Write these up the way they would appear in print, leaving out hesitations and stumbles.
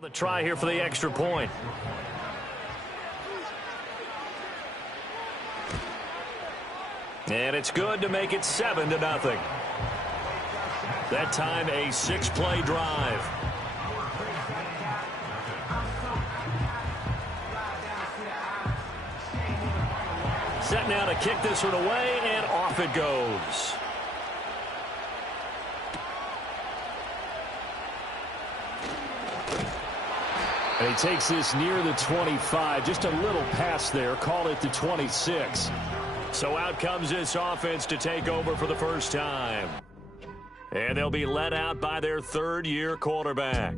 Now the try here for the extra point. And it's good to make it 7-0. That time a 6-play drive. Set now to kick this one away, and off it goes. And he takes this near the 25. Just a little pass there. Call it the 26. So out comes this offense to take over for the first time. And they'll be led out by their third-year quarterback.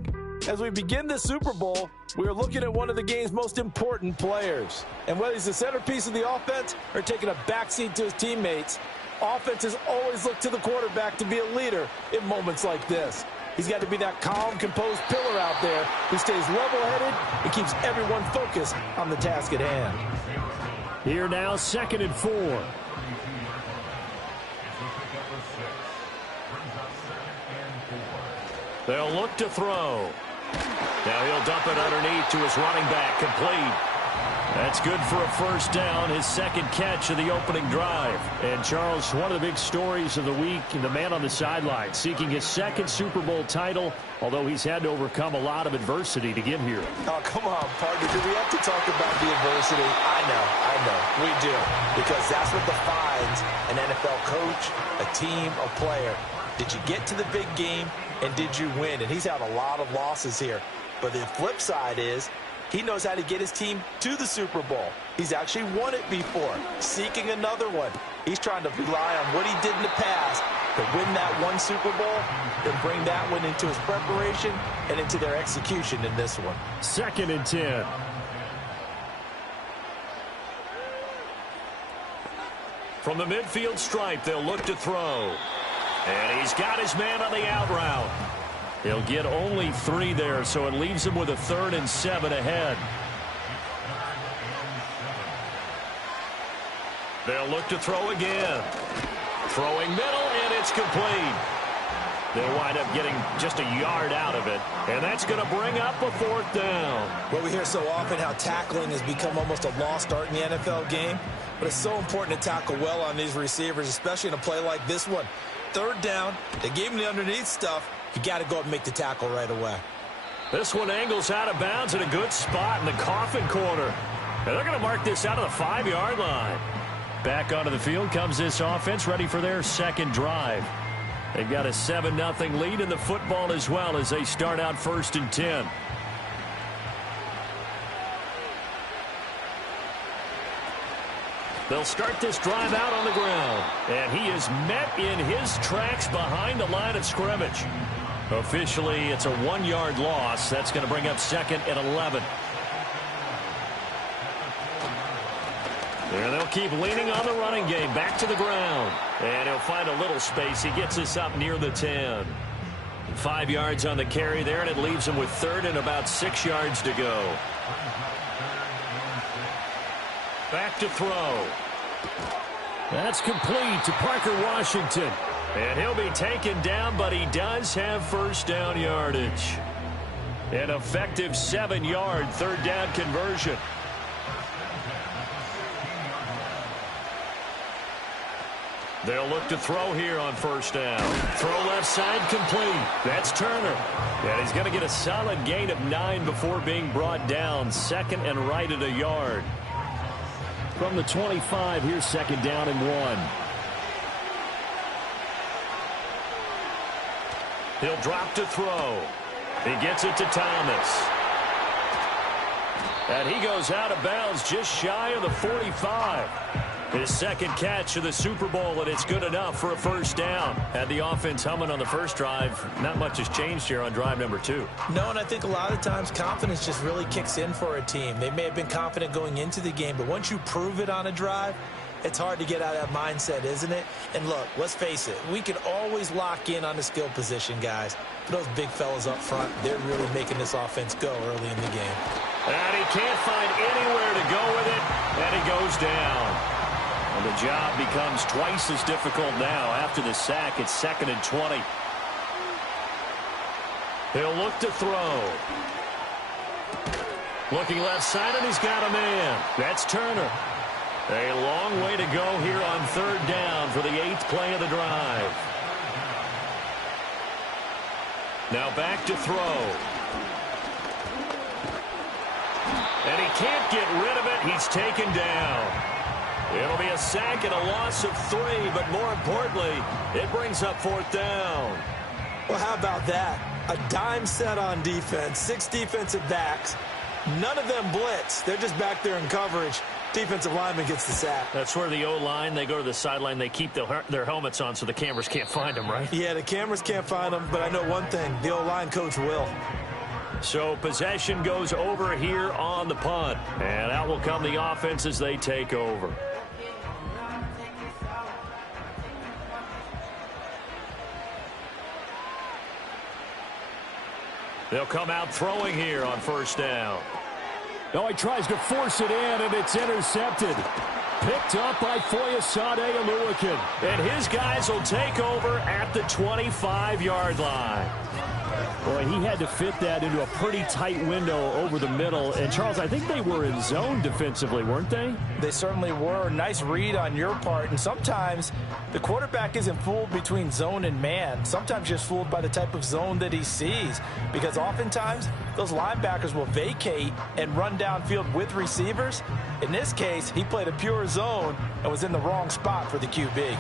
As we begin the Super Bowl, we are looking at one of the game's most important players. And whether he's the centerpiece of the offense or taking a backseat to his teammates, offenses always look to the quarterback to be a leader in moments like this. He's got to be that calm, composed pillar out there who stays level-headed and keeps everyone focused on the task at hand. Here now, 2nd and 4. They'll look to throw. Now he'll dump it underneath to his running back, complete. That's good for a first down, his second catch of the opening drive. And, Charles, one of the big stories of the week, the man on the sideline, seeking his second Super Bowl title, although he's had to overcome a lot of adversity to get here. Oh, come on, partner. Do we have to talk about the adversity? I know. We do. Because that's what defines an NFL coach, a team, a player. Did you get to the big game, and did you win? And he's had a lot of losses here. But the flip side is, he knows how to get his team to the Super Bowl. He's actually won it before, seeking another one. He's trying to rely on what he did in the past to win that one Super Bowl, then bring that one into his preparation and into their execution in this one. 2nd and 10. From the midfield stripe, they'll look to throw. And he's got his man on the out route. He'll get only 3 there, so it leaves him with a 3rd and 7 ahead. They'll look to throw again. Throwing middle, and it's complete. They'll wind up getting just a yard out of it, and that's going to bring up a 4th down. Well, we hear so often how tackling has become almost a lost art in the NFL game, but it's so important to tackle well on these receivers, especially in a play like this one. 3rd down, they gave him the underneath stuff. You got to go up and make the tackle right away. This one angles out of bounds in a good spot in the coffin corner. And they're going to mark this out of the 5-yard line. Back onto the field comes this offense, ready for their second drive. They've got a 7-0 lead in the football as well as they start out 1st and 10. They'll start this drive out on the ground. And he is met in his tracks behind the line of scrimmage. Officially, it's a 1-yard loss. That's going to bring up 2nd and 11. There they'll keep leaning on the running game. Back to the ground. And he'll find a little space. He gets us up near the 10. 5 yards on the carry there, and it leaves him with 3rd and about 6 yards to go. Back to throw. That's complete to Parker Washington. And he'll be taken down, but he does have first down yardage. An effective 7-yard 3rd down conversion. They'll look to throw here on 1st down. Throw left side complete. That's Turner. And he's going to get a solid gain of 9 before being brought down. 2nd and right at a yard. From the 25, here's 2nd down and 1. He'll drop to throw. He gets it to Thomas. And he goes out of bounds just shy of the 45. His second catch of the Super Bowl, and it's good enough for a first down. Had the offense humming on the first drive. Not much has changed here on drive number 2. No, and I think a lot of times confidence just really kicks in for a team. They may have been confident going into the game, but once you prove it on a drive, it's hard to get out of that mindset, isn't it? And look, let's face it, we can always lock in on the skill position, guys. But those big fellas up front, they're really making this offense go early in the game. And he can't find anywhere to go with it, and he goes down. And the job becomes twice as difficult now. After the sack, it's 2nd and 20. He'll look to throw. Looking left side, and he's got a man. That's Turner. A long way to go here on third down for the 8th play of the drive. Now back to throw. And he can't get rid of it. He's taken down. It'll be a sack and a loss of 3, but more importantly, it brings up 4th down. Well, how about that? A dime set on defense, 6 defensive backs. None of them blitz. They're just back there in coverage. Defensive lineman gets the sack. That's where the O-line, they go to the sideline, they keep their helmets on so the cameras can't find them, right? Yeah, the cameras can't find them, but I know one thing. The O-line coach will. So possession goes over here on the punt. And out will come the offense as they take over. They'll come out throwing here on first down. No, he tries to force it in, and it's intercepted. Picked up by Foyesade Oluokun. And his guys will take over at the 25-yard line. Boy, he had to fit that into a pretty tight window over the middle. And, Charles, I think they were in zone defensively, weren't they? They certainly were. Nice read on your part. And sometimes the quarterback isn't fooled between zone and man. Sometimes just fooled by the type of zone that he sees. Because oftentimes, those linebackers will vacate and run downfield with receivers. In this case, he played a pure zone and was in the wrong spot for the QB.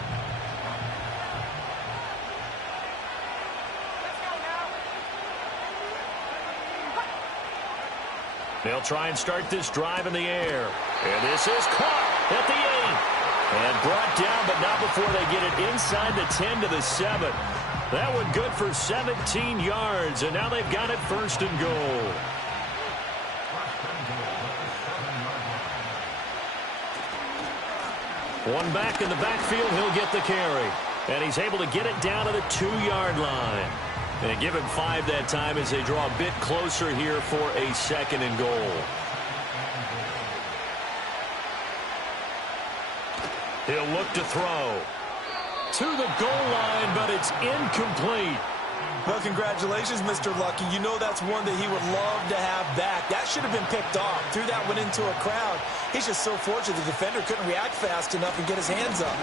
They'll try and start this drive in the air. And this is caught at the 8. And brought down, but not before they get it inside the 10 to the 7. That one good for 17 yards. And now they've got it 1st and goal. One back in the backfield, he'll get the carry. And he's able to get it down to the 2-yard line. And give him 5 that time as they draw a bit closer here for a 2nd and goal. He'll look to throw. To the goal line, but it's incomplete. Well, congratulations, Mr. Lucky. You know that's one that he would love to have back. That should have been picked off. Threw that one into a crowd. He's just so fortunate the defender couldn't react fast enough and get his hands up.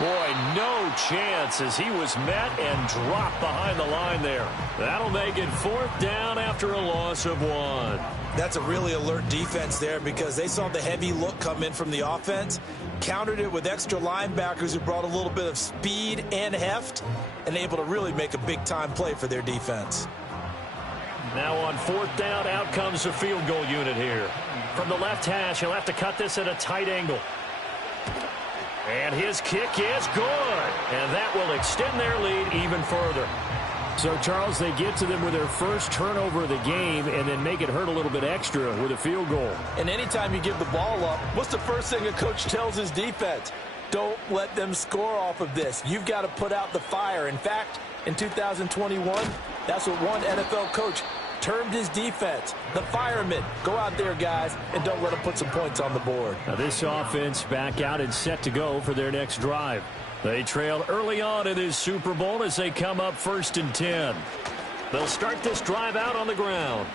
Boy, no chance as he was met and dropped behind the line there. That'll make it 4th down after a loss of 1. That's a really alert defense there because they saw the heavy look come in from the offense, countered it with extra linebackers who brought a little bit of speed and heft, and able to really make a big-time play for their defense. Now on 4th down, out comes the field goal unit here. From the left hash, he'll have to cut this at a tight angle. And his kick is good. And that will extend their lead even further. So, Charles, they get to them with their first turnover of the game and then make it hurt a little bit extra with a field goal. And anytime you give the ball up, what's the first thing a coach tells his defense? Don't let them score off of this. You've got to put out the fire. In fact, in 2021, that's what one NFL coach termed his defense. The firemen. Go out there, guys, and don't let them put some points on the board. Now this offense back out and set to go for their next drive. They trail early on in this Super Bowl as they come up 1st and 10. They'll start this drive out on the ground.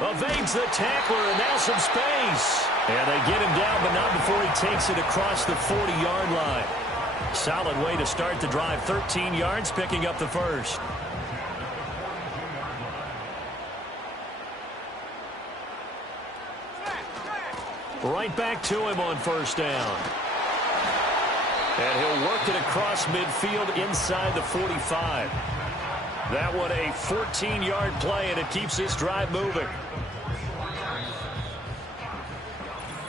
Evades the tackler, and now some space. And they get him down, but not before he takes it across the 40-yard line. Solid way to start the drive. 13 yards, picking up the first. Right back to him on 1st down. And he'll work it across midfield inside the 45. That one a 14-yard play, and it keeps this drive moving.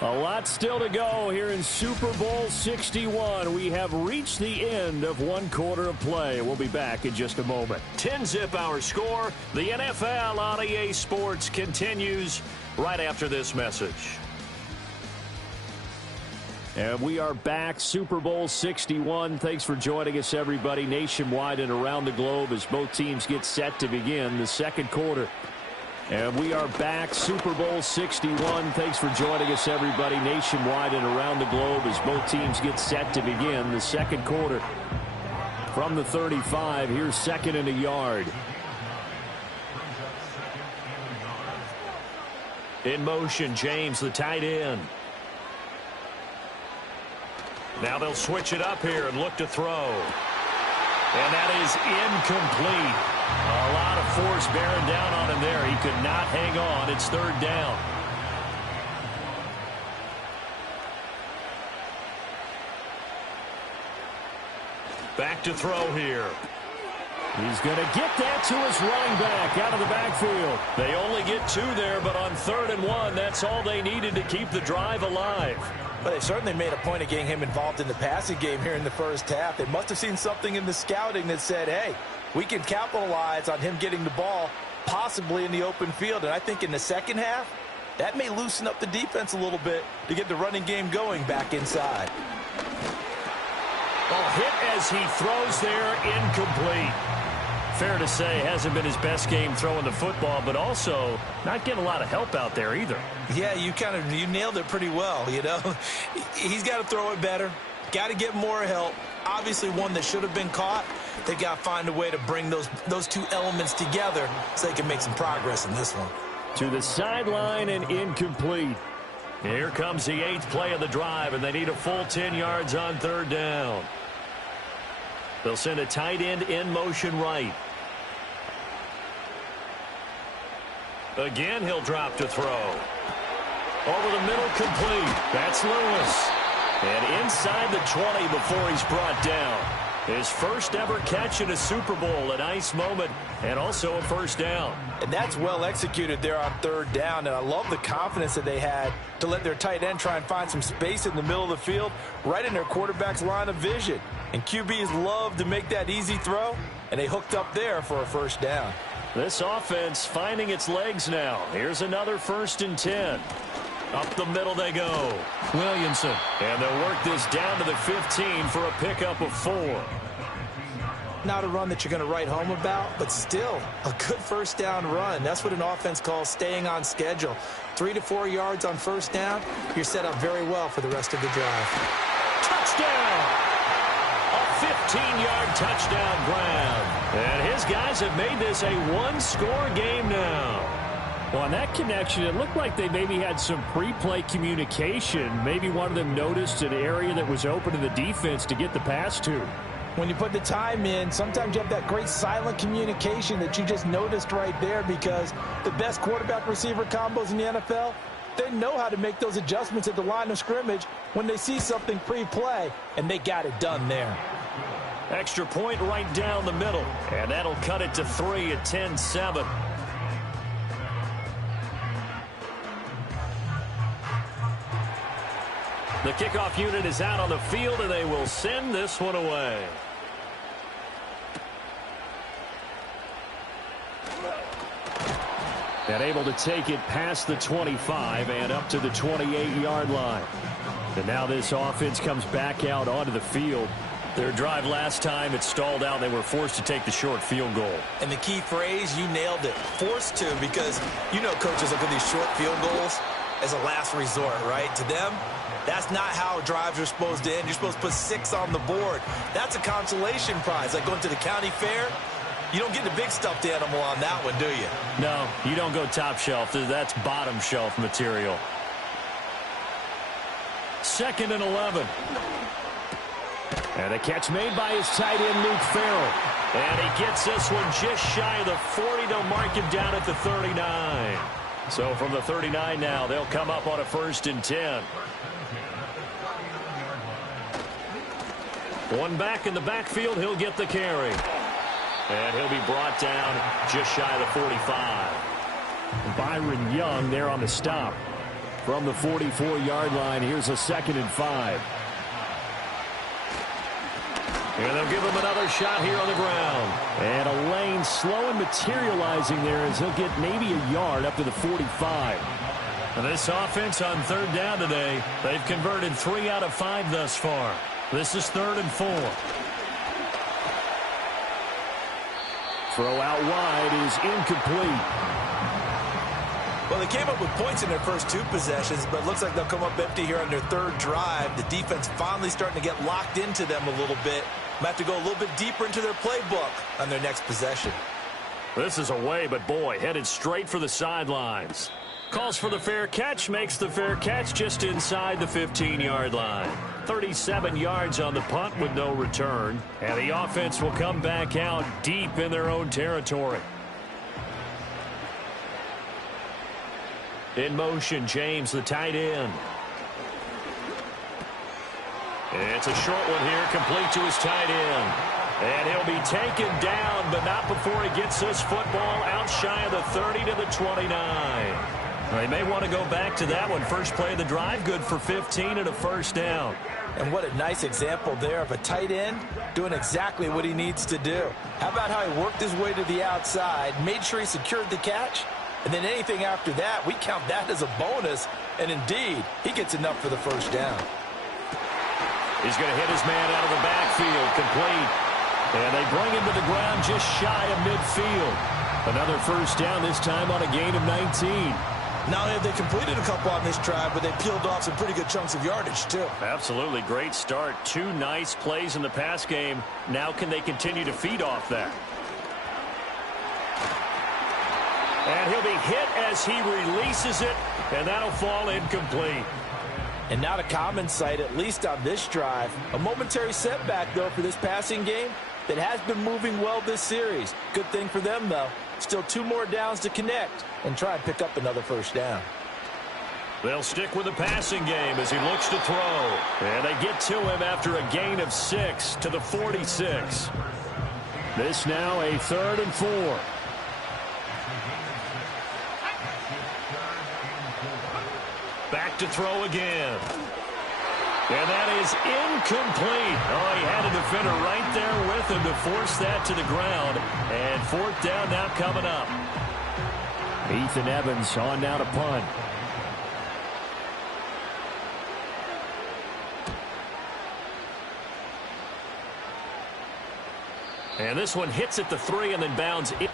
A lot still to go here in Super Bowl 61. We have reached the end of 1 quarter of play. We'll be back in just a moment. 10-zip our score. The NFL on EA Sports continues right after this message. And we are back, Super Bowl 61. Thanks for joining us, everybody, nationwide and around the globe as both teams get set to begin the 2nd quarter. And we are back, Super Bowl 61. Thanks for joining us, everybody, nationwide and around the globe as both teams get set to begin the 2nd quarter. From the 35, here's 2nd and a yard. In motion, James, the tight end. Now they'll switch it up here and look to throw. And that is incomplete. A lot of force bearing down on him there. He could not hang on. It's third down. Back to throw here. He's going to get that to his running back out of the backfield. They only get 2 there, but on 3rd and 1, that's all they needed to keep the drive alive. But they certainly made a point of getting him involved in the passing game here in the first half. They must have seen something in the scouting that said, hey, we can capitalize on him getting the ball possibly in the open field. And I think in the second half, that may loosen up the defense a little bit to get the running game going back inside. Well, hit as he throws there, incomplete. Fair to say, hasn't been his best game throwing the football, but also not getting a lot of help out there either. Yeah, you nailed it pretty well, you know. He's got to throw it better, got to get more help. Obviously one that should have been caught. They got to find a way to bring those 2 elements together so they can make some progress in this one. To the sideline and incomplete. Here comes the 8th play of the drive, and they need a full 10 yards on 3rd down. They'll send a tight end in motion right. Again, he'll drop to throw. Over the middle, complete. That's Lewis. And inside the 20 before he's brought down. His first ever catch in a Super Bowl, a nice moment, and also a first down. And that's well executed there on 3rd down, and I love the confidence that they had to let their tight end try and find some space in the middle of the field, right in their quarterback's line of vision. And QBs love to make that easy throw, and they hooked up there for a first down. This offense finding its legs now. Here's another 1st and 10. Up the middle they go. Williamson. And they'll work this down to the 15 for a pickup of 4. Not a run that you're going to write home about, but still a good first down run. That's what an offense calls staying on schedule. 3 to 4 yards on first down. You're set up very well for the rest of the drive. Touchdown! A 15-yard touchdown grab. And his guys have made this a one-score game now. Well, on that connection, it looked like they maybe had some pre-play communication. Maybe one of them noticed an area that was open to the defense to get the pass to. When you put the time in, sometimes you have that great silent communication that you just noticed right there, because the best quarterback-receiver combos in the NFL, they know how to make those adjustments at the line of scrimmage when they see something pre-play, and they got it done there. Extra point right down the middle, and that'll cut it to 3 at 10-7. The kickoff unit is out on the field, and they will send this one away. And able to take it past the 25 and up to the 28-yard line. And now this offense comes back out onto the field. Their drive last time, it stalled out. They were forced to take the short field goal. And the key phrase, you nailed it, forced to, because you know coaches look at these short field goals as a last resort, right? To them, that's not how drives are supposed to end. You're supposed to put 6 on the board. That's a consolation prize, like going to the county fair. You don't get the big stuffed animal on that one, do you? No, you don't go top shelf. That's bottom shelf material. 2nd and 11. And a catch made by his tight end, Luke Farrell. And he gets this one just shy of the 40. They'll mark him down at the 39. So from the 39 now, they'll come up on a 1st and 10. One back in the backfield, he'll get the carry. And he'll be brought down just shy of the 45. Byron Young there on the stop. From the 44-yard line, here's a 2nd and 5. And they'll give him another shot here on the ground. And a lane slow and materializing there as he'll get maybe a yard up to the 45. And this offense on 3rd down today, they've converted 3 out of 5 thus far. This is 3rd and 4. Throw out wide is incomplete. Well, they came up with points in their first 2 possessions, but it looks like they'll come up empty here on their 3rd drive. The defense finally starting to get locked into them a little bit. Might have to go a little bit deeper into their playbook on their next possession. This is away, but boy, headed straight for the sidelines. Calls for the fair catch, makes the fair catch just inside the 15-yard line. 37 yards on the punt with no return. And the offense will come back out deep in their own territory. In motion, James, the tight end. It's a short one here, complete to his tight end. And he'll be taken down, but not before he gets this football out shy of the 30 to the 29. They may want to go back to that one. First play of the drive, good for 15 and a first down. And what a nice example there of a tight end doing exactly what he needs to do. How about how he worked his way to the outside, made sure he secured the catch, and then anything after that, we count that as a bonus. And indeed, he gets enough for the first down. He's going to hit his man out of the backfield, complete. And they bring him to the ground just shy of midfield. Another first down, this time on a gain of 19. Not only have they completed a couple on this drive, but they peeled off some pretty good chunks of yardage, too. Absolutely great start. Two nice plays in the pass game. Now can they continue to feed off that? And he'll be hit as he releases it, and that'll fall incomplete. And not a common sight, at least on this drive. A momentary setback, though, for this passing game that has been moving well this series. Good thing for them, though. Still 2 more downs to connect and try and pick up another first down. They'll stick with the passing game as he looks to throw. And they get to him after a gain of 6 to the 46. This now a 3rd and 4. Back to throw again. And that is incomplete. Oh, he had a defender right there with him to force that to the ground. And 4th down now coming up. Ethan Evans on now to punt. And this one hits at the 3 and then bounds in.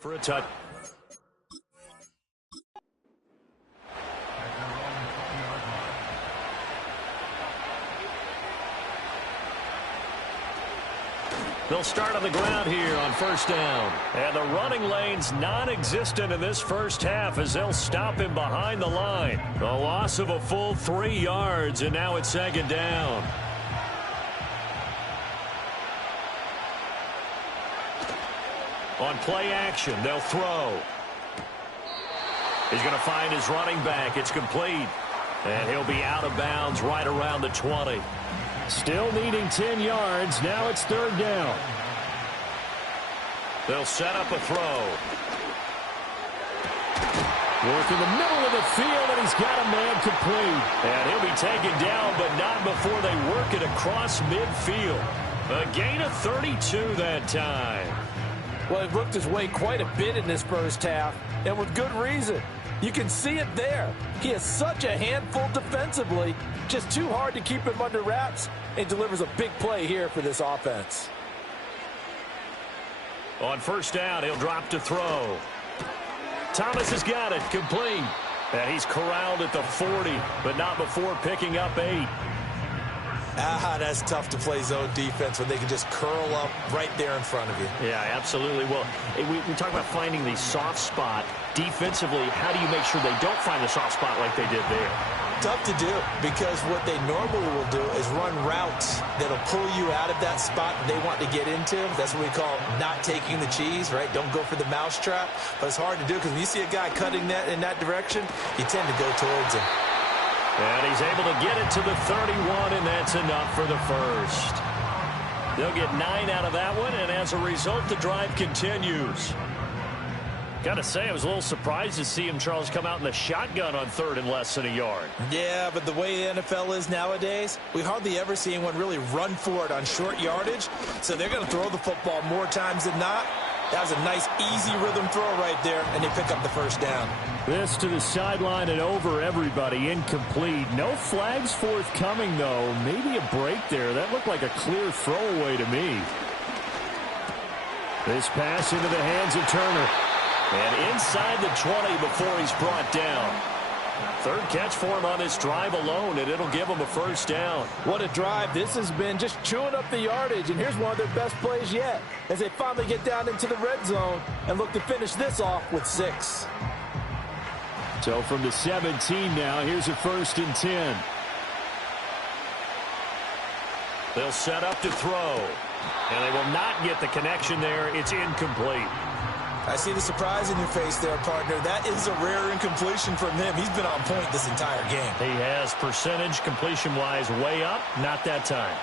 For a touch. They'll start on the ground here on first down. And the running lane's non-existent in this first half as they'll stop him behind the line. The loss of a full 3 yards, and now it's 2nd down. On play action, they'll throw. He's going to find his running back. It's complete. And he'll be out of bounds right around the 20. Still needing 10 yards. Now it's 3rd down. They'll set up a throw. Work in the middle of the field, and he's got a man complete. And he'll be taken down, but not before they work it across midfield. A gain of 32 that time. Well, he worked his way quite a bit in this first half, and with good reason. You can see it there. He is such a handful defensively, just too hard to keep him under wraps, and delivers a big play here for this offense. On first down, he'll drop to throw. Thomas has got it, complete. And he's corralled at the 40, but not before picking up 8. That's tough to play zone defense when they can just curl up right there in front of you. Yeah, absolutely. Well, we talk about finding the soft spot. Defensively, how do you make sure they don't find the soft spot like they did there? Tough to do, because what they normally will do is run routes that'll pull you out of that spot that they want to get into. That's what we call not taking the cheese, right? Don't go for the mousetrap. But it's hard to do because when you see a guy cutting that in that direction, you tend to go towards him. And he's able to get it to the 31, and that's enough for the first. They'll get 9 out of that one, and as a result, the drive continues. Got to say, I was a little surprised to see him, Charles, come out in the shotgun on third and less than a yard. Yeah, but the way the NFL is nowadays, we hardly ever see anyone really run for it on short yardage. So they're going to throw the football more times than not. That was a nice, easy rhythm throw right there, and they pick up the first down. This to the sideline and over everybody. Incomplete. No flags forthcoming, though. Maybe a break there. That looked like a clear throwaway to me. This pass into the hands of Turner. And inside the 20 before he's brought down. Third catch for him on this drive alone, and it'll give him a first down. What a drive this has been, just chewing up the yardage. And here's one of their best plays yet as they finally get down into the red zone and look to finish this off with 6. So from the 17 now, here's a 1st and 10. They'll set up to throw. And they will not get the connection there. It's incomplete. I see the surprise in your face there, partner. That is a rare incompletion from him. He's been on point this entire game. He has percentage completion-wise way up. Not that time.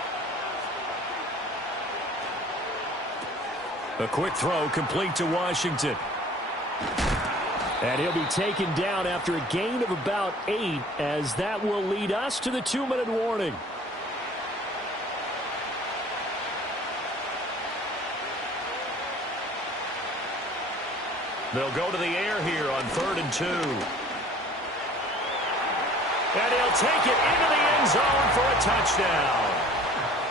A quick throw complete to Washington. And he'll be taken down after a gain of about 8, as that will lead us to the 2-minute warning. They'll go to the air here on 3rd and 2. And he'll take it into the end zone for a touchdown.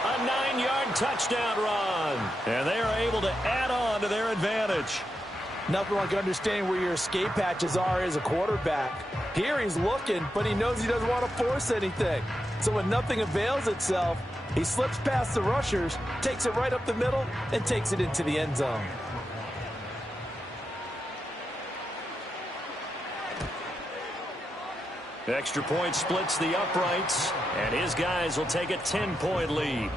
A 9-yard touchdown run. And they are able to add on to their advantage. Nothing like understanding where your escape hatches are as a quarterback. Here he's looking, but he knows he doesn't want to force anything. So when nothing avails itself, he slips past the rushers, takes it right up the middle, and takes it into the end zone. Extra point splits the uprights, and his guys will take a 10-point lead.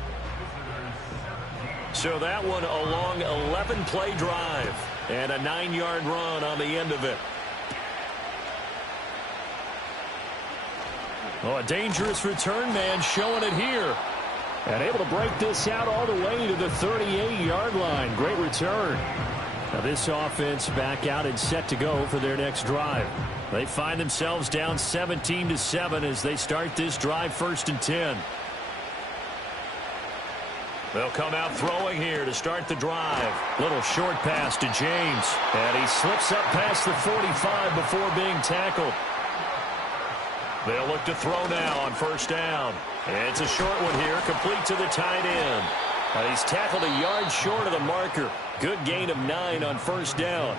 So that one a long 11-play drive and a 9-yard run on the end of it. Oh, a dangerous return man showing it here. And able to break this out all the way to the 38-yard line. Great return. Now this offense back out and set to go for their next drive. They find themselves down 17-7 as they start this drive 1st and 10. They'll come out throwing here to start the drive. Little short pass to James. And he slips up past the 45 before being tackled. They'll look to throw now on 1st down. It's a short one here, complete to the tight end. He's tackled a yard short of the marker. Good gain of 9 on 1st down.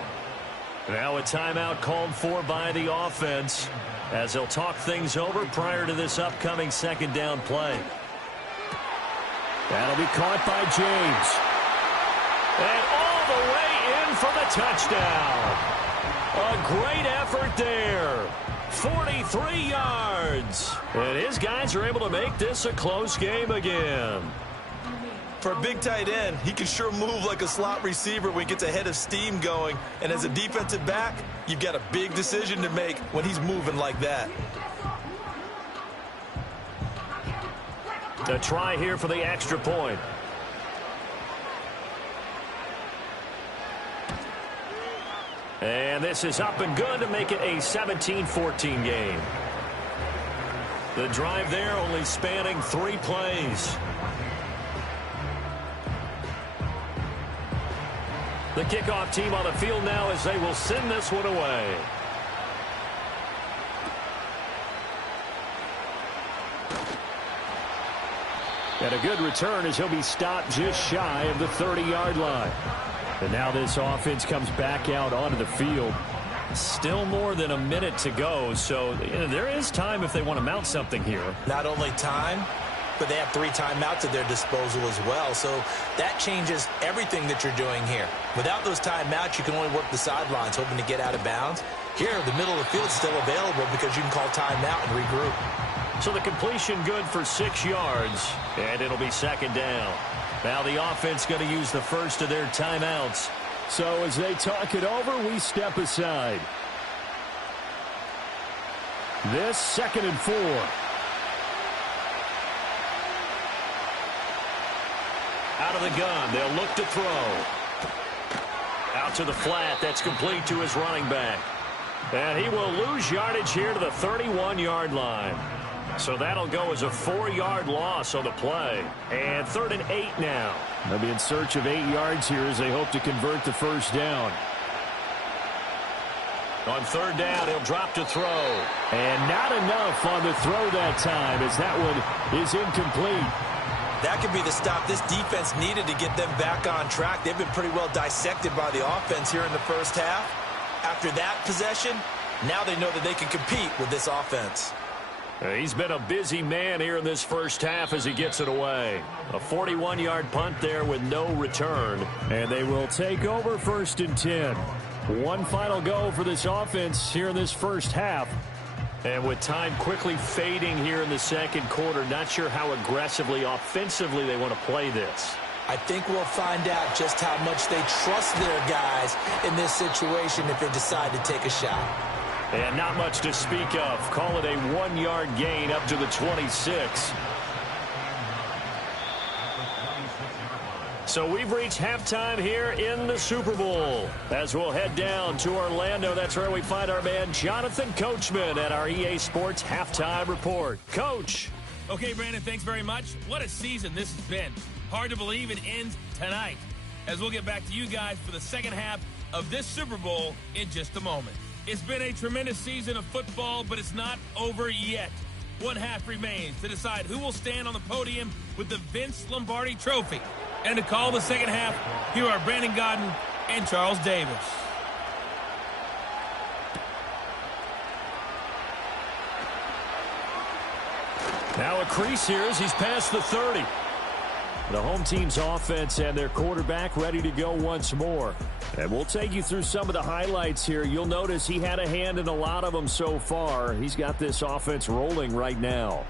Now a timeout called for by the offense as they'll talk things over prior to this upcoming 2nd down play. That'll be caught by James. And all the way in for the touchdown. A great effort there. 43 yards. And his guys are able to make this a close game again. For a big tight end, he can sure move like a slot receiver when he gets a head of steam going. And as a defensive back, you've got a big decision to make when he's moving like that. A try here for the extra point. And this is up and good to make it a 17-14 game. The drive there only spanning 3 plays. The kickoff team on the field now as they will send this one away. And a good return as he'll be stopped just shy of the 30-yard line. And now this offense comes back out onto the field. Still more than a minute to go, so there is time if they want to mount something here. Not only time, but they have 3 timeouts at their disposal as well. So that changes everything that you're doing here. Without those timeouts, you can only work the sidelines, hoping to get out of bounds. Here, the middle of the field is still available because you can call timeout and regroup. So the completion good for 6 yards, and it'll be 2nd down. Now the offense going to use the first of their timeouts. So as they talk it over, we step aside. This 2nd and 4. Out of the gun, they'll look to throw. Out to the flat. That's complete to his running back. And he will lose yardage here to the 31-yard line. So that'll go as a 4-yard loss on the play. And 3rd and 8 now. They'll be in search of 8 yards here as they hope to convert the first down. On 3rd down, he'll drop to throw. And not enough on the throw that time as that one is incomplete. That could be the stop this defense needed to get them back on track. They've been pretty well dissected by the offense here in the first half. After that possession, now they know that they can compete with this offense. He's been a busy man here in this first half as he gets it away. A 41-yard punt there with no return. And they will take over 1st and 10. One final go for this offense here in this first half. And with time quickly fading here in the second quarter, not sure how aggressively, offensively they want to play this. I think we'll find out just how much they trust their guys in this situation if they decide to take a shot. And not much to speak of. Call it a 1-yard gain up to the 26. So we've reached halftime here in the Super Bowl. As we'll head down to Orlando, that's where we find our man Jonathan Coachman at our EA Sports Halftime Report. Coach. Okay, Brandon, thanks very much. What a season this has been. Hard to believe it ends tonight. As we'll get back to you guys for the second half of this Super Bowl in just a moment. It's been a tremendous season of football, but it's not over yet. One half remains to decide who will stand on the podium with the Vince Lombardi Trophy. And to call the second half, here are Brandon Gaudin and Charles Davis. Now a crease here as he's past the 30. The home team's offense and their quarterback ready to go once more. And we'll take you through some of the highlights here. You'll notice he had a hand in a lot of them so far. He's got this offense rolling right now.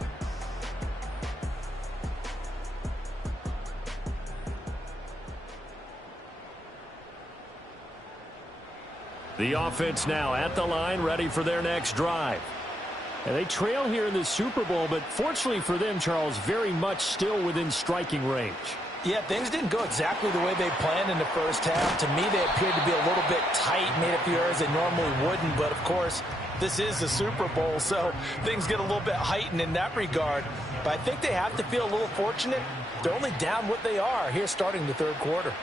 The offense now at the line, ready for their next drive. And they trail here in the Super Bowl, but fortunately for them, Charles, very much still within striking range. Yeah, things didn't go exactly the way they planned in the first half. To me, they appeared to be a little bit tight, made a few errors they normally wouldn't. But, of course, this is the Super Bowl, so things get a little bit heightened in that regard. But I think they have to feel a little fortunate. They're only down what they are here starting the third quarter.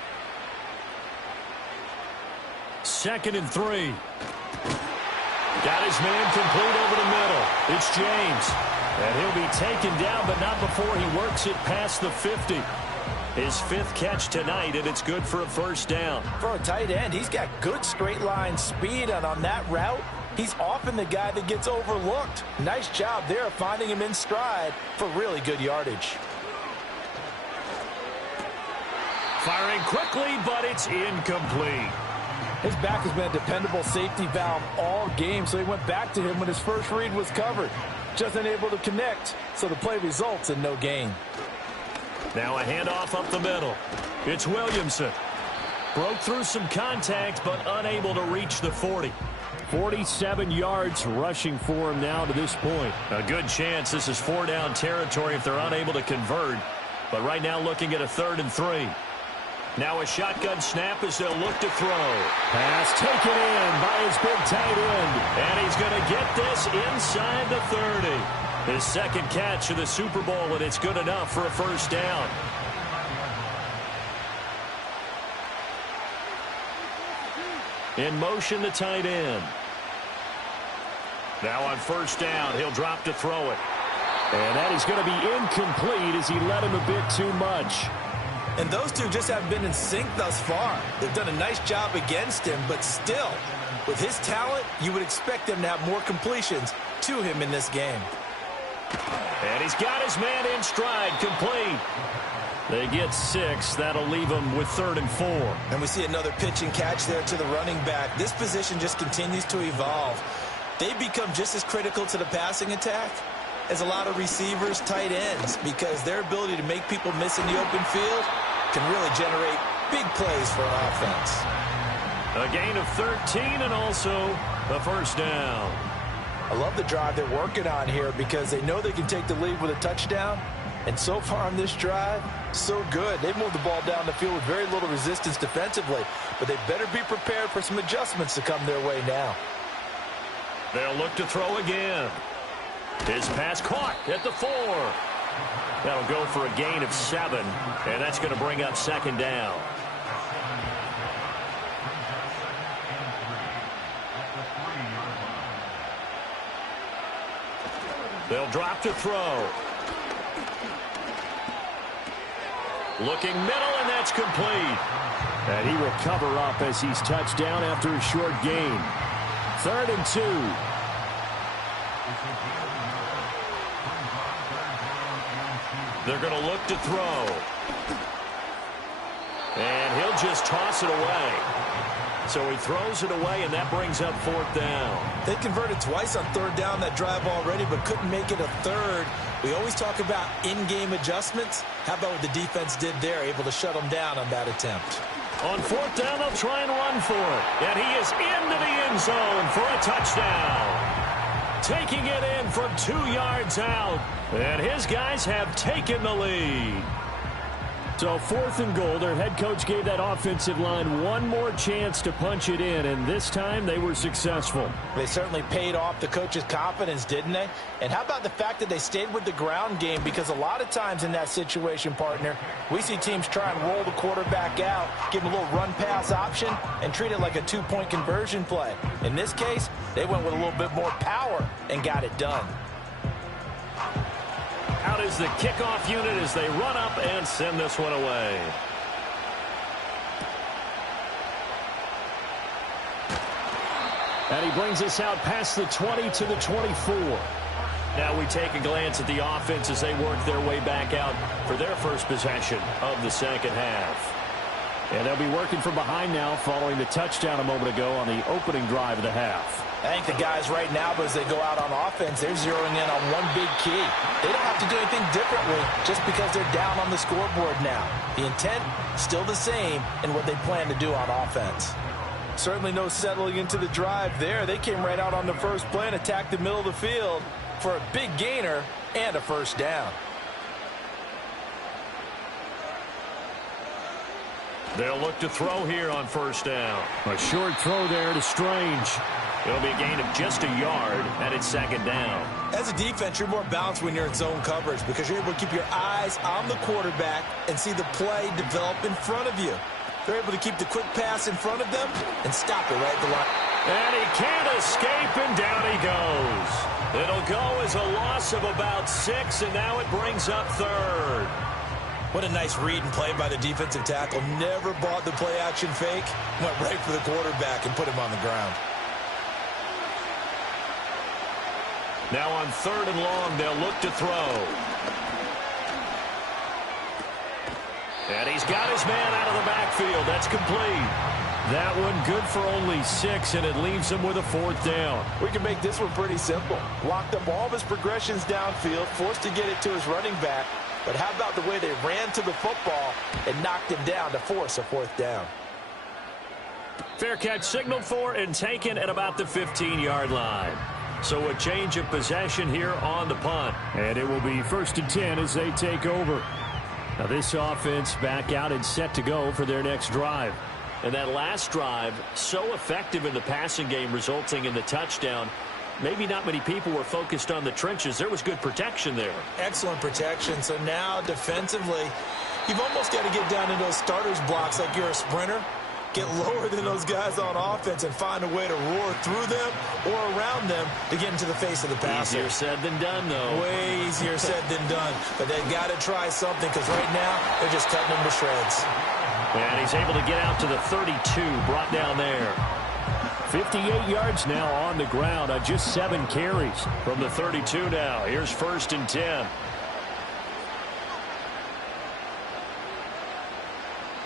2nd and 3. Got his man complete over the middle. It's James. And he'll be taken down, but not before he works it past the 50. His 5th catch tonight, and it's good for a first down. For a tight end, he's got good straight line speed, and on that route, he's often the guy that gets overlooked. Nice job there finding him in stride for really good yardage. Firing quickly, but it's incomplete. His back has been a dependable safety valve all game, so he went back to him when his first read was covered. Just unable to connect, so the play results in no gain. Now a handoff up the middle. It's Williamson. Broke through some contact, but unable to reach the 40. 47 yards rushing for him now to this point. A good chance this is 4-down territory if they're unable to convert. But right now looking at a 3rd and 3. Now a shotgun snap as they'll look to throw. Pass taken in by his big tight end. And he's going to get this inside the 30. His 2nd catch of the Super Bowl, and it's good enough for a first down. In motion, the tight end. Now on first down, he'll drop to throw it. And that is going to be incomplete as he led him a bit too much. And those two just haven't been in sync thus far. They've done a nice job against him, but still, with his talent, you would expect them to have more completions to him in this game. And he's got his man in stride, complete. They get 6. That'll leave them with 3rd and 4. And we see another pitch and catch there to the running back. This position just continues to evolve. They become just as critical to the passing attack as a lot of receivers, tight ends, because their ability to make people miss in the open field can really generate big plays for an offense. A gain of 13 and also a first down. I love the drive they're working on here because they know they can take the lead with a touchdown, And so far on this drive, so good. They've moved the ball down the field with very little resistance defensively, but they better be prepared for some adjustments to come their way now. They'll look to throw again. His pass caught at the 4. That'll go for a gain of 7, and that's going to bring up second down. They'll drop to throw. Looking middle, and that's complete. And he will cover up as he's touched down after a short gain. 3rd and 2. They're going to look to throw. And he'll just toss it away. So he throws it away, and that brings up 4th down. They converted twice on 3rd down that drive already, but couldn't make it a 3rd. We always talk about in-game adjustments. How about what the defense did there, able to shut them down on that attempt? On 4th down, they'll try and run for it. And he is into the end zone for a touchdown. Taking it in from 2 yards out. And his guys have taken the lead. So 4th and goal, their head coach gave that offensive line one more chance to punch it in, and this time they were successful. They certainly paid off the coach's confidence, didn't they? And how about the fact that they stayed with the ground game? Because a lot of times in that situation, partner, we see teams try and roll the quarterback out, give him a little run-pass option, and treat it like a 2-point conversion play. In this case, they went with a little bit more power and got it done. Out is the kickoff unit as they run up and send this one away. And he brings us out past the 20 to the 24. Now we take a glance at the offense as they work their way back out for their first possession of the second half. And they'll be working from behind now following the touchdown a moment ago on the opening drive of the half. I think the guys right now, as they go out on offense, they're zeroing in on one big key. They don't have to do anything differently just because they're down on the scoreboard now. The intent, still the same in what they plan to do on offense. Certainly no settling into the drive there. They came right out on the first play and attacked the middle of the field for a big gainer and a first down. They'll look to throw here on 1st down. A short throw there to Strange. It'll be a gain of just a yard, and it's 2nd down. As a defense, you're more balanced when you're in zone coverage because you're able to keep your eyes on the quarterback and see the play develop in front of you. They're able to keep the quick pass in front of them and stop it right at the line. And he can't escape, and down he goes. It'll go as a loss of about 6, and now it brings up 3rd. What a nice read and play by the defensive tackle. Never bought the play-action fake. Went right for the quarterback and put him on the ground. Now on 3rd and long, they'll look to throw. And he's got his man out of the backfield. That's complete. That one good for only 6, and it leaves him with a 4th down. We can make this one pretty simple. Locked up all of his progressions downfield, forced to get it to his running back. But how about the way they ran to the football and knocked him down to force a 4th down? Fair catch signaled for and taken at about the 15-yard line. So a change of possession here on the punt. And it will be 1st and 10 as they take over. Now this offense back out and set to go for their next drive. And that last drive, so effective in the passing game, resulting in the touchdown. Maybe not many people were focused on the trenches. There was good protection there. Excellent protection. So now defensively, you've almost got to get down in those starters blocks like you're a sprinter. Get lower than those guys on offense and find a way to roar through them or around them to get into the face of the passer. Easier said than done, though. Way easier said than done. But they've got to try something because right now they're just cutting them to shreds. And he's able to get out to the 32, brought down there. 58 yards now on the ground on just 7 carries from the 32 now. Here's 1st and 10.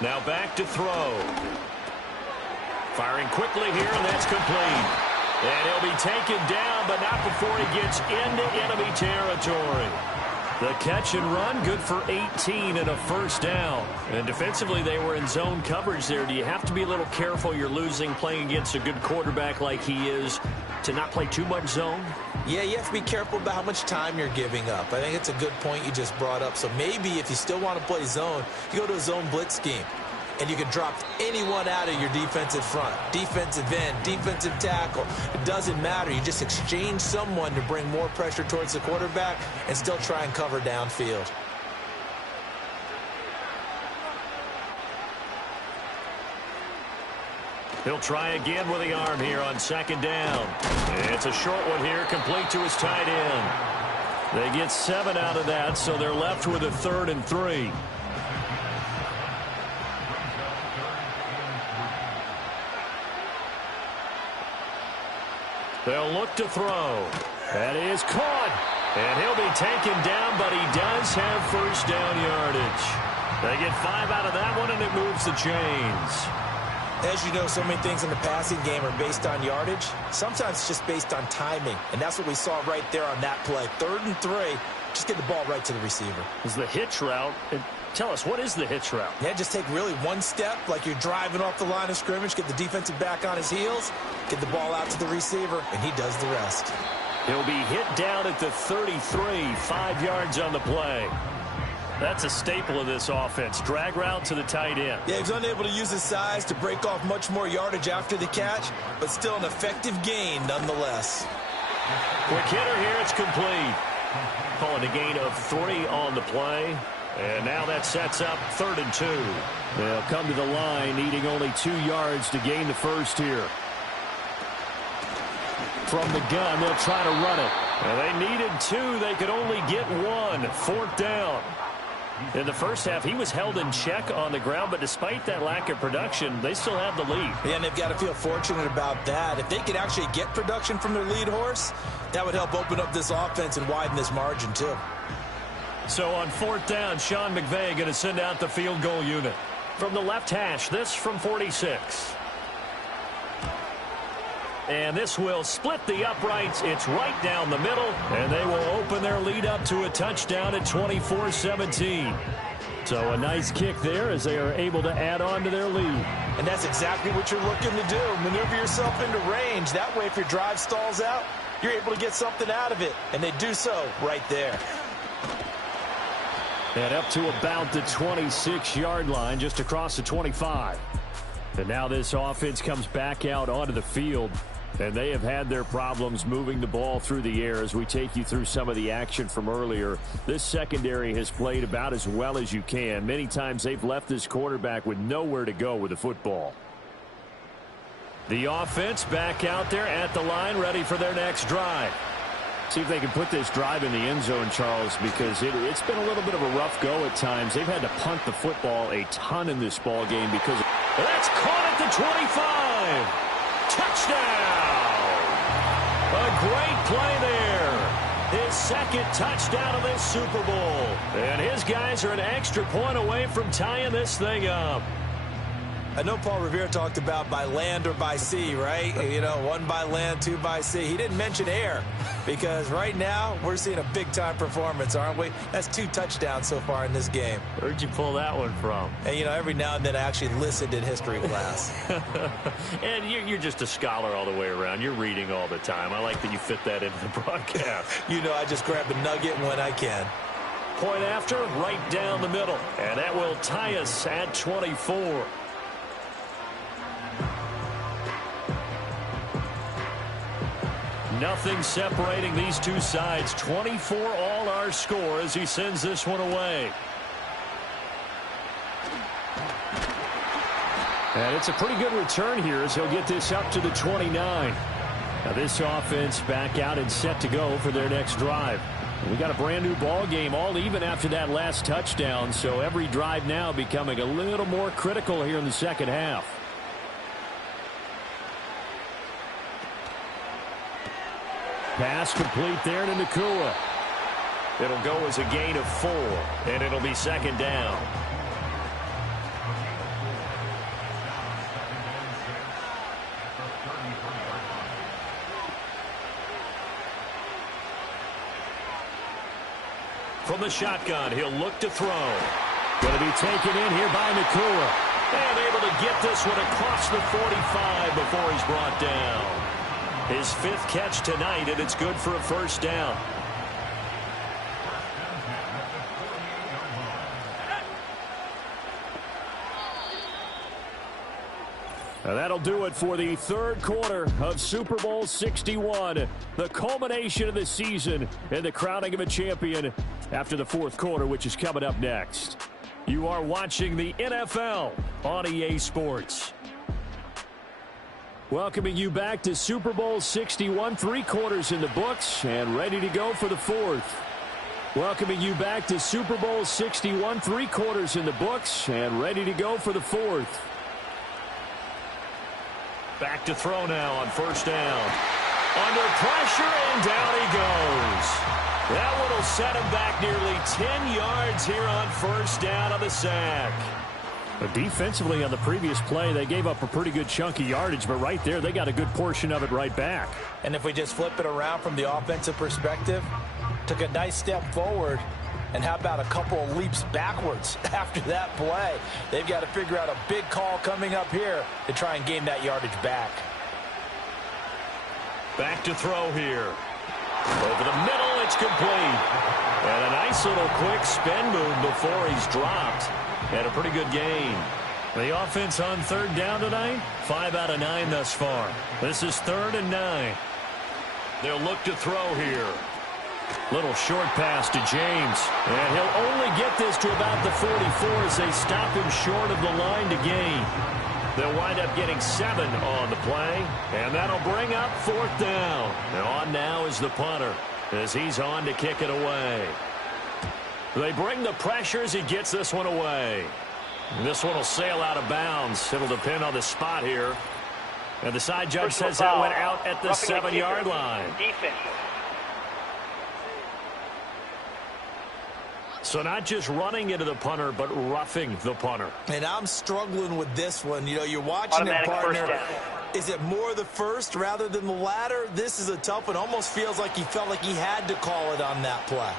Now back to throw. Firing quickly here, and that's complete. And he'll be taken down, but not before he gets into enemy territory. The catch and run, good for 18 and a 1st down. And defensively, they were in zone coverage there. Do you have to be a little careful? You're losing playing against a good quarterback like he is to not play too much zone? Yeah, you have to be careful about how much time you're giving up. I think it's a good point you just brought up. So maybe if you still want to play zone, you go to a zone blitz scheme. And you can drop anyone out of your defensive front. Defensive end, defensive tackle. It doesn't matter. You just exchange someone to bring more pressure towards the quarterback and still try and cover downfield. He'll try again with the arm here on second down. It's a short one here, complete to his tight end. They get 7 out of that, so they're left with a 3rd and 3. They'll look to throw. That is caught. And he'll be taken down, but he does have first down yardage. They get 5 out of that one, and it moves the chains. As you know, so many things in the passing game are based on yardage. Sometimes it's just based on timing. And that's what we saw right there on that play. 3rd and 3. Just get the ball right to the receiver. Is the hitch route. Tell us, what is the hitch route? Yeah, just take really one step like you're driving off the line of scrimmage, get the defensive back on his heels, get the ball out to the receiver, and he does the rest. He'll be hit down at the 33, 5 yards on the play. That's a staple of this offense. Drag route to the tight end. Yeah, he's unable to use his size to break off much more yardage after the catch, but still an effective gain nonetheless. Quick hitter here, it's complete. Calling a gain of 3 on the play. And now that sets up 3rd and 2. They'll come to the line, needing only 2 yards to gain the first here. From the gun, they'll try to run it. And they needed 2. They could only get 1. 4th down. In the first half, he was held in check on the ground, but despite that lack of production, they still have the lead. Yeah, and they've got to feel fortunate about that. If they could actually get production from their lead horse, that would help open up this offense and widen this margin, too. So on 4th down, Sean McVay going to send out the field goal unit. From the left hash, this from 46. And this will split the uprights. It's right down the middle, and they will open their lead up to a touchdown at 24-17. So a nice kick there as they are able to add on to their lead. And that's exactly what you're looking to do. Maneuver yourself into range. That way, if your drive stalls out, you're able to get something out of it. And they do so right there. And up to about the 26-yard line, just across the 25. And now this offense comes back out onto the field. And they have had their problems moving the ball through the air as we take you through some of the action from earlier. This secondary has played about as well as you can. Many times they've left this quarterback with nowhere to go with the football. The offense back out there at the line, ready for their next drive. See if they can put this drive in the end zone, Charles, because it's been a little bit of a rough go at times. They've had to punt the football a ton in this ball game because that's caught at the 25. Touchdown! A great play there. His second touchdown of this Super Bowl. And his guys are an extra point away from tying this thing up. I know Paul Revere talked about by land or by sea, right? You know, 1 by land, 2 by sea. He didn't mention air because right now we're seeing a big-time performance, aren't we? That's 2 touchdowns so far in this game. Where'd you pull that one from? And, you know, every now and then I actually listened in history class. And you're just a scholar all the way around. You're reading all the time. I like that you fit that into the broadcast. You know, I just grab a nugget when I can. Point after, right down the middle. And that will tie us at 24. Nothing separating these two sides. 24 all our score as he sends this one away. And it's a pretty good return here as he'll get this up to the 29. Now this offense back out and set to go for their next drive. We got a brand new ball game, all even after that last touchdown. So every drive now becoming a little more critical here in the second half. Pass complete there to Nacua. It'll go as a gain of 4, and it'll be second down. From the shotgun, he'll look to throw. Going to be taken in here by Nacua. And able to get this one across the 45 before he's brought down. His 5th catch tonight, and it's good for a first down. And that'll do it for the 3rd quarter of Super Bowl 61. The culmination of the season and the crowning of a champion after the 4th quarter, which is coming up next. You are watching the NFL on EA Sports. Welcoming you back to Super Bowl 61, 3 quarters in the books and ready to go for the 4th. Welcoming you back to Super Bowl 61, 3 quarters in the books and ready to go for the 4th. Back to throw now on first down. Under pressure, and down he goes. That one will set him back nearly 10 yards here on first down on the sack. But defensively on the previous play, they gave up a pretty good chunk of yardage, but right there, they got a good portion of it right back. And if we just flip it around from the offensive perspective, took a nice step forward, and how about a couple of leaps backwards after that play? They've got to figure out a big call coming up here to try and gain that yardage back. Back to throw here. Over the middle, it's complete. And a nice little quick spin move before he's dropped. And a pretty good gain. The offense on 3rd down tonight, 5 out of 9 thus far. This is 3rd and 9. They'll look to throw here. Little short pass to James. And he'll only get this to about the 44 as they stop him short of the line to gain. They'll wind up getting 7 on the play. And that'll bring up 4th down. And on now is the punter as he's on to kick it away. They bring the pressure as he gets this one away. This one will sail out of bounds. It'll depend on the spot here. And the side judge says that went out at the 7-yard line. Defense. So not just running into the punter, but roughing the punter. And I'm struggling with this one. You know, you're watching it, partner. Is it more the first rather than the latter? This is a tough one. Almost feels like he felt like he had to call it on that play.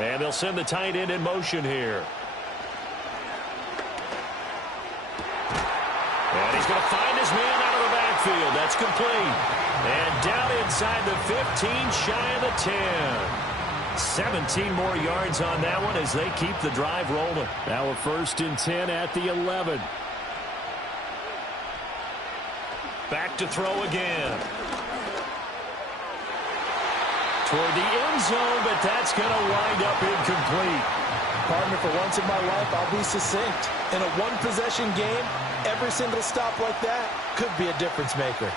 And they'll send the tight end in motion here. And he's going to find his man out of the backfield. That's complete. And down inside the 15, shy of the 10. 17 more yards on that one as they keep the drive rolling. Now a 1st and 10 at the 11. Back to throw again. Toward the end zone, but that's going to wind up incomplete. Partner, for once in my life, I'll be succinct. In a one-possession game, every single stop like that could be a difference maker.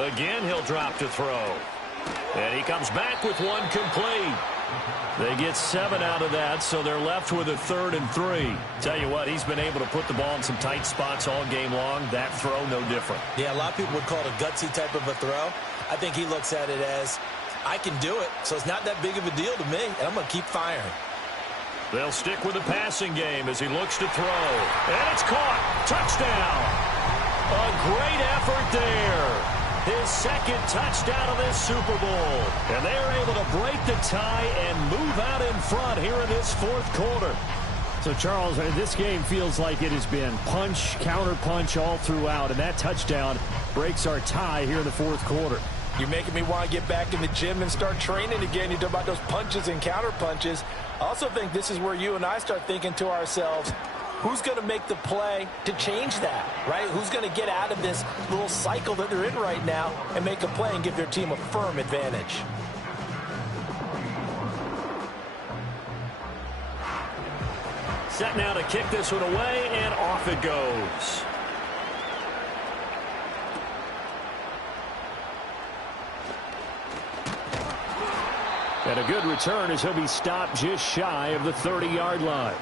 Again, he'll drop to throw. And he comes back with one complete. They get 7 out of that, so they're left with a 3rd and 3. Tell you what, he's been able to put the ball in some tight spots all game long. That throw, no different. Yeah, a lot of people would call it a gutsy type of a throw. I think he looks at it as, I can do it, so it's not that big of a deal to me, and I'm going to keep firing. They'll stick with the passing game as he looks to throw. And it's caught. Touchdown. A great effort there. His 2nd touchdown of this Super Bowl. And they're able to break the tie and move out in front here in this 4th quarter. So, Charles, this game feels like it has been punch, counter punch all throughout. And that touchdown breaks our tie here in the 4th quarter. You're making me want to get back in the gym and start training again. You talk about those punches and counter punches. I also think this is where you and I start thinking to ourselves, who's going to make the play to change that, right? Who's going to get out of this little cycle that they're in right now and make a play and give their team a firm advantage? Set now to kick this one away, and off it goes. And a good return as he'll be stopped just shy of the 30-yard line.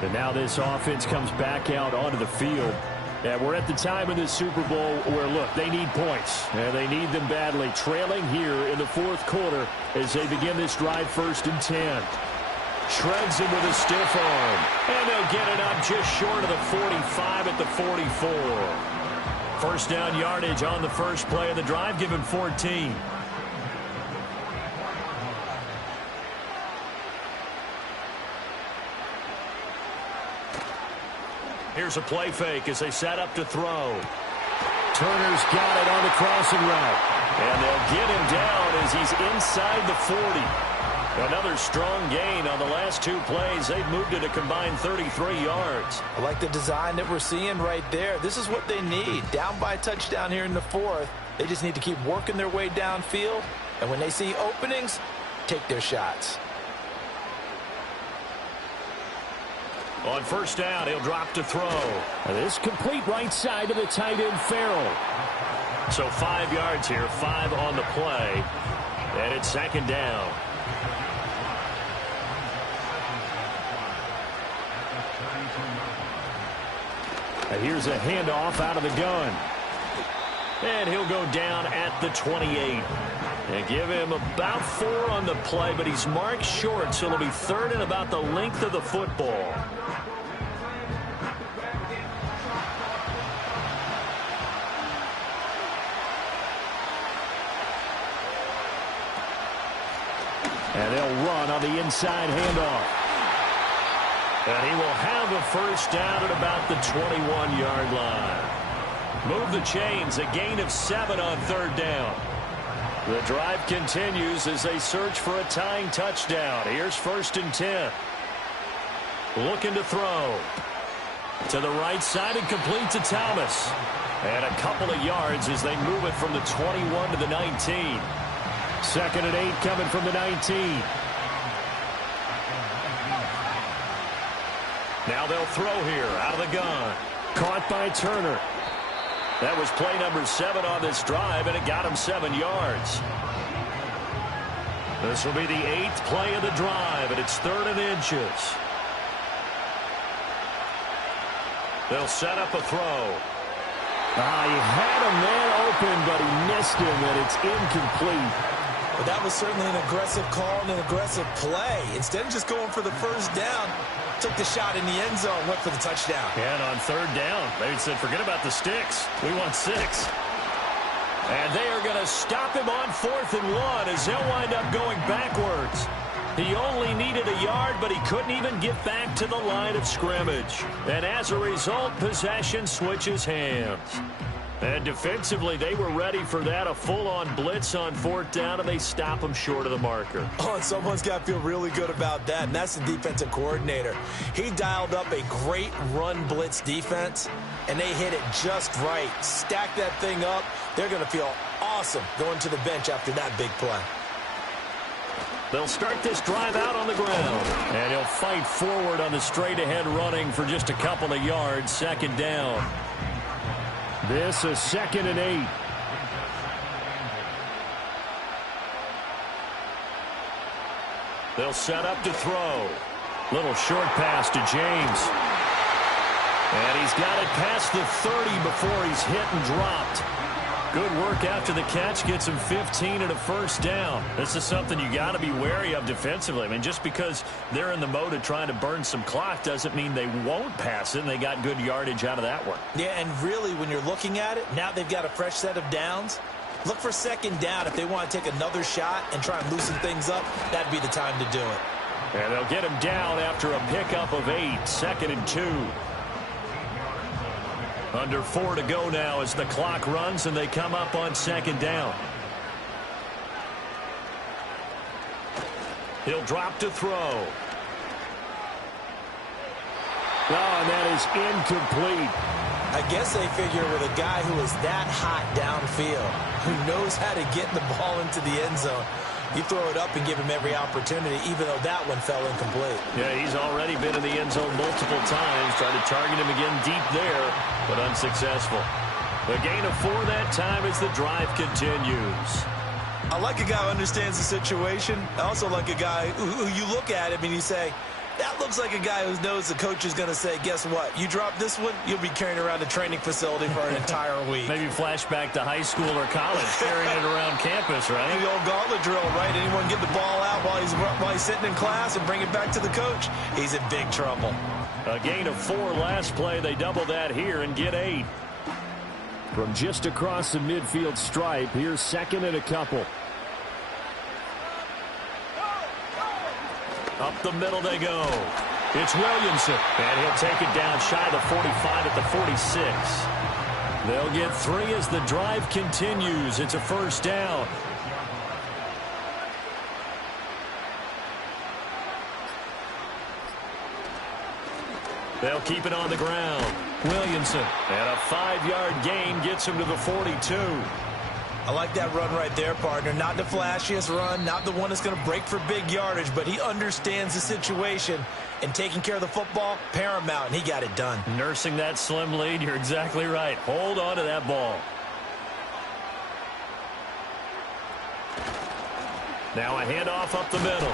And now this offense comes back out onto the field. And we're at the time in the Super Bowl where, look, they need points. And they need them badly. Trailing here in the 4th quarter as they begin this drive 1st and 10. Shreds him with a stiff arm. And they'll get it up just short of the 45 at the 44. First down yardage on the first play of the drive. Give him 14. Here's a play fake as they set up to throw. Turner's got it on the crossing route. And they'll get him down as he's inside the 40. Another strong gain on the last two plays. They've moved it a combined 33 yards. I like the design that we're seeing right there. This is what they need. Down by a touchdown here in the fourth. They just need to keep working their way downfield. And when they see openings, take their shots. On first down, he'll drop to throw. And this complete right side to the tight end, Farrell. So 5 yards here, 5 on the play. And it's second down. And here's a handoff out of the gun. And he'll go down at the 28. And give him about 4 on the play, but he's marked short, so it'll be third and about the length of the football. And they'll run on the inside handoff. And he will have a first down at about the 21-yard line. Move the chains, a gain of 7 on third down. The drive continues as they search for a tying touchdown. Here's first and 10. Looking to throw. To the right side and complete to Thomas. And a couple of yards as they move it from the 21 to the 19. Second and 8 coming from the 19. Now they'll throw here out of the gun. Caught by Turner. That was play number 7 on this drive, and it got him 7 yards. This will be the 8th play of the drive, and it's 3rd and inches. They'll set up a throw. He had a man open, but he missed him, and it's incomplete. But that was certainly an aggressive call and an aggressive play. Instead of just going for the first down, took the shot in the end zone, went for the touchdown. And on third down, they said, forget about the sticks. We want 6. And they are going to stop him on 4th and 1 as they'll wind up going backwards. He only needed a yard, but he couldn't even get back to the line of scrimmage. And as a result, possession switches hands. And defensively, they were ready for that, a full-on blitz on 4th down, and they stop him short of the marker. Oh, and someone's got to feel really good about that, and that's the defensive coordinator. He dialed up a great run blitz defense, and they hit it just right. Stack that thing up. They're going to feel awesome going to the bench after that big play. They'll start this drive out on the ground, and he'll fight forward on the straight-ahead running for just a couple of yards, second down. This is 2nd and 8. They'll set up to throw. Little short pass to James. And he's got it past the 30 before he's hit and dropped. Good work after the catch. Gets him 15 and a first down. This is something you got to be wary of defensively. I mean, just because they're in the mode of trying to burn some clock doesn't mean they won't pass it, and they got good yardage out of that one. Yeah, and really, when you're looking at it, now they've got a fresh set of downs. Look for second down. If they want to take another shot and try and loosen things up, that'd be the time to do it. And they'll get him down after a pickup of 8, 2nd and 2. Under 4 to go now as the clock runs, and they come up on second down. He'll drop to throw. And that is incomplete. I guess they figure with a guy who is that hot downfield, who knows how to get the ball into the end zone, you throw it up and give him every opportunity, even though that one fell incomplete. Yeah, he's already been in the end zone multiple times, trying to target him again deep there, but unsuccessful. The gain of 4 that time as the drive continues. I like a guy who understands the situation. I also like a guy who you look at him and you say, that looks like a guy who knows the coach is going to say, guess what? You drop this one, you'll be carrying around a training facility for an entire week. Maybe flashback to high school or college, carrying it around campus, right? The old gauntlet drill, right? Anyone get the ball out while he's sitting in class and bring it back to the coach? He's in big trouble. A gain of 4 last play. They double that here and get 8. From just across the midfield stripe, here's second and a couple. Up the middle they go. It's Williamson. And he'll take it down shy of the 45 at the 46. They'll get 3 as the drive continues. It's a first down. They'll keep it on the ground. Williamson. And a 5-yard gain gets him to the 42. I like that run right there, partner. Not the flashiest run, not the one that's going to break for big yardage, but he understands the situation, and taking care of the football, paramount, and he got it done. Nursing that slim lead, you're exactly right. Hold on to that ball. Now a handoff up the middle.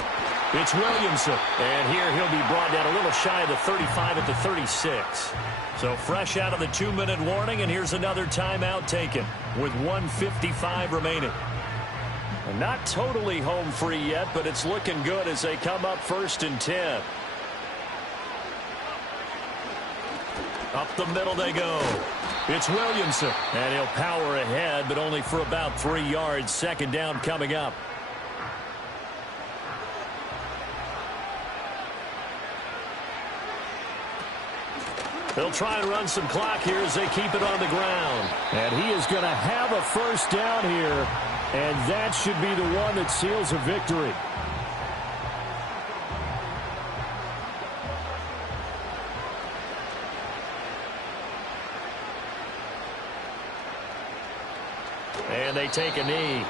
It's Williamson. And here he'll be brought down a little shy of the 35 at the 36. So fresh out of the 2-minute warning, and here's another timeout taken with 1:55 remaining. And not totally home free yet, but it's looking good as they come up 1st and 10. Up the middle they go. It's Williamson. And he'll power ahead, but only for about 3 yards. Second down coming up. They'll try and run some clock here as they keep it on the ground. And he is going to have a first down here, and that should be the one that seals a victory. And they take a knee.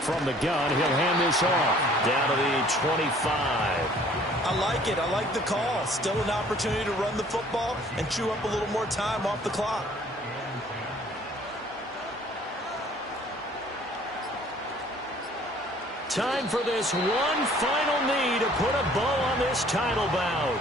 From the gun, he'll hand this off. Down to the 25. I like it. I like the call. Still an opportunity to run the football and chew up a little more time off the clock. Time for this one final knee to put a bow on this title bout.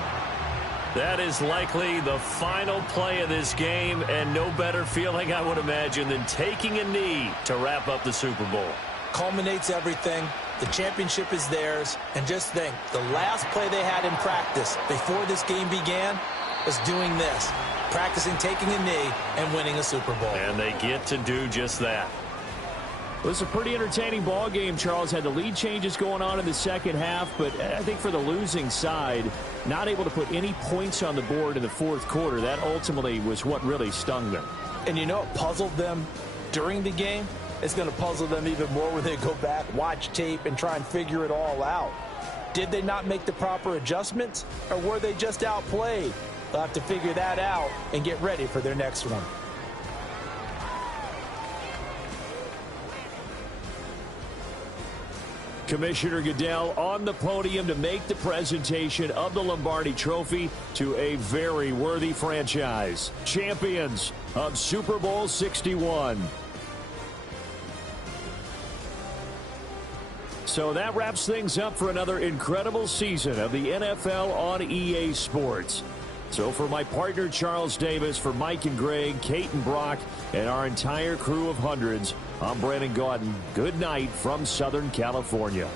That is likely the final play of this game, and no better feeling, I would imagine, than taking a knee to wrap up the Super Bowl. Culminates everything. The championship is theirs. And just think, the last play they had in practice before this game began was doing this, practicing taking a knee and winning a Super Bowl. And they get to do just that. It was a pretty entertaining ball game. Charles had the lead changes going on in the second half, but I think for the losing side, not able to put any points on the board in the fourth quarter, that ultimately was what really stung them. And you know what puzzled them during the game? It's going to puzzle them even more when they go back, watch tape, and try and figure it all out. Did they not make the proper adjustments, or were they just outplayed? They'll have to figure that out and get ready for their next one. Commissioner Goodell on the podium to make the presentation of the Lombardi Trophy to a very worthy franchise. Champions of Super Bowl 61. So that wraps things up for another incredible season of the NFL on EA Sports. So for my partner Charles Davis, for Mike and Greg, Kate and Brock, and our entire crew of hundreds, I'm Brandon Gaudin. Good night from Southern California.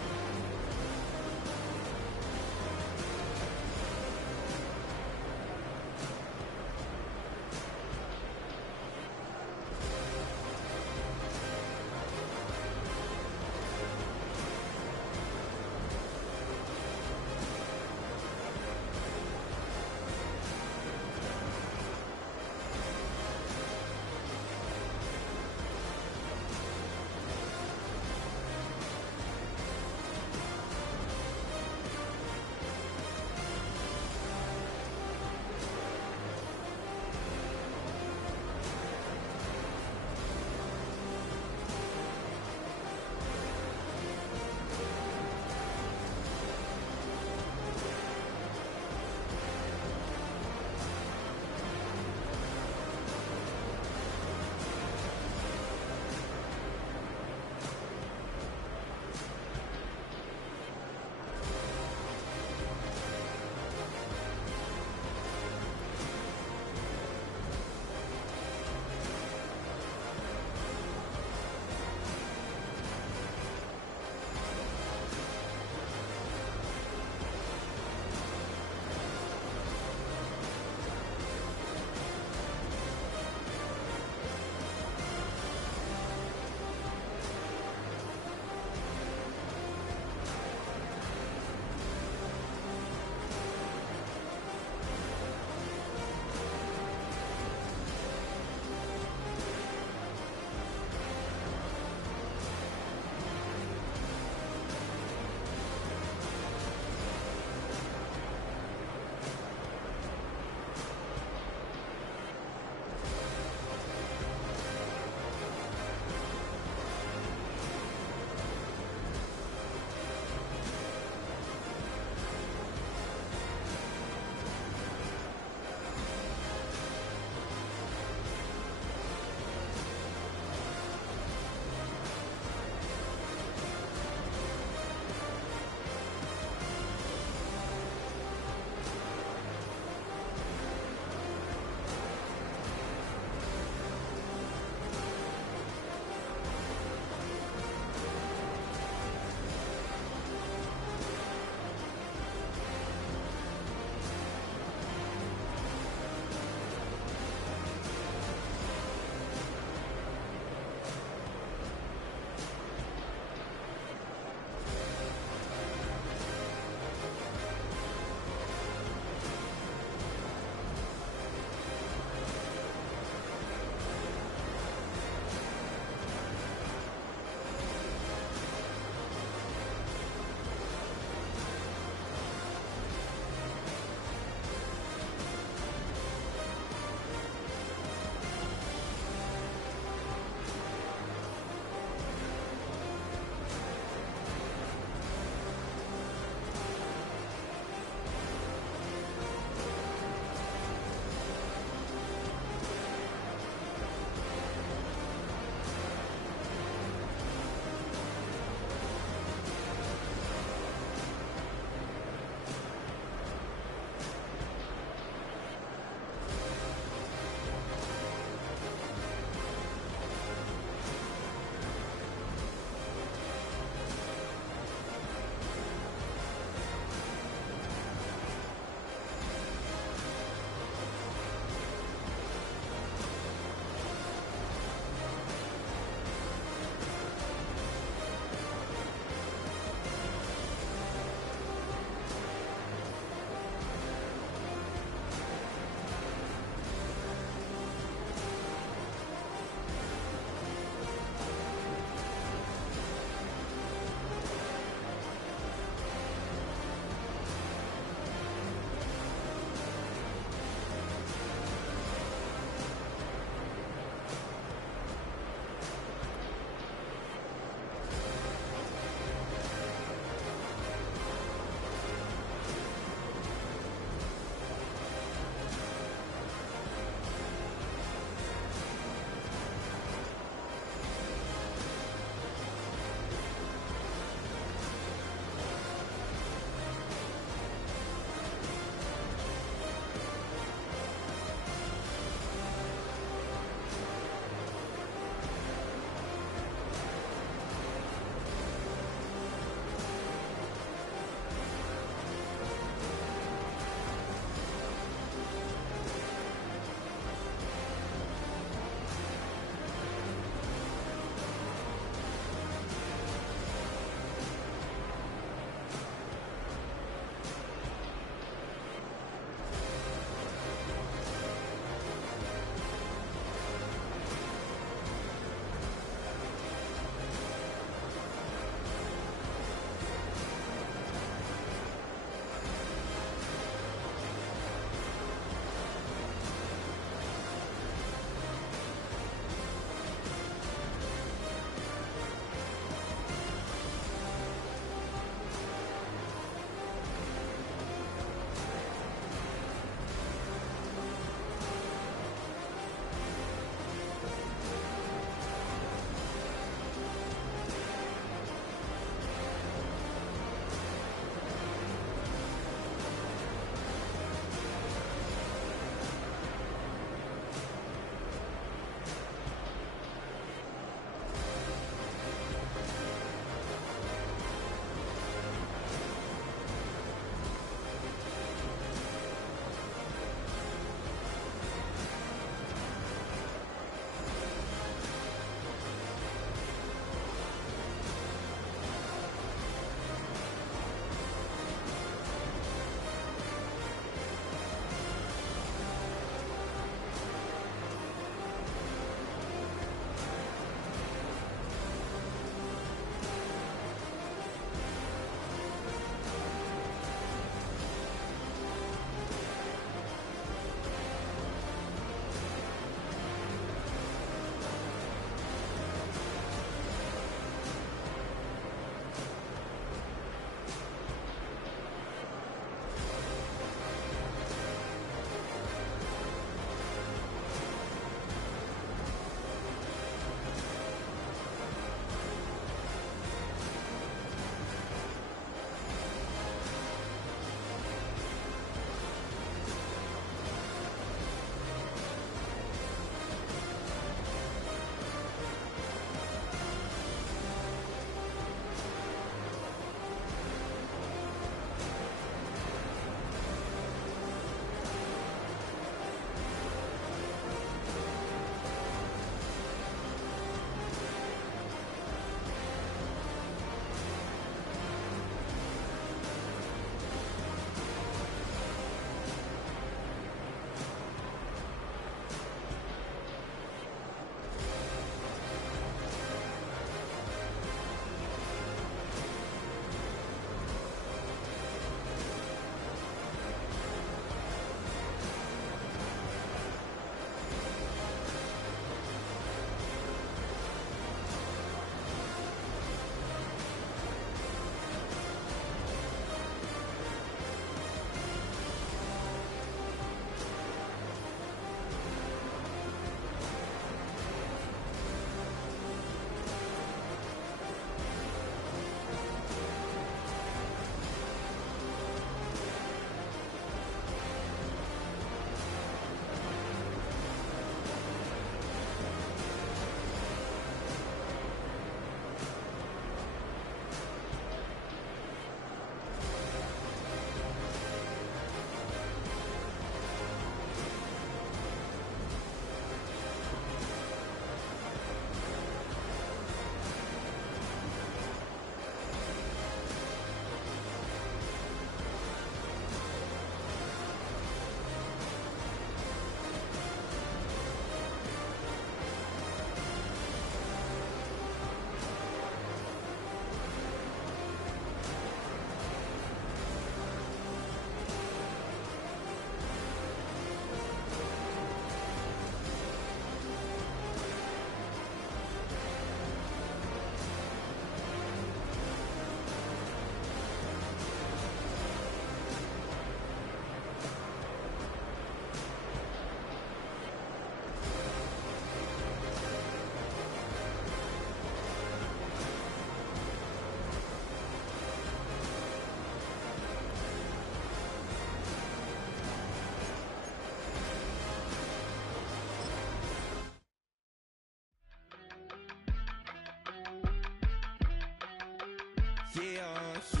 Yeah, yeah.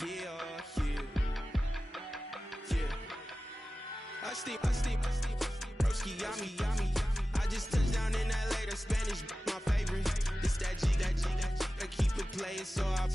Yeah, yeah. Yeah. I stay, broski, yummy. I just touched down in LA, the Spanish, my favorite. This that G, I keep it playing, so I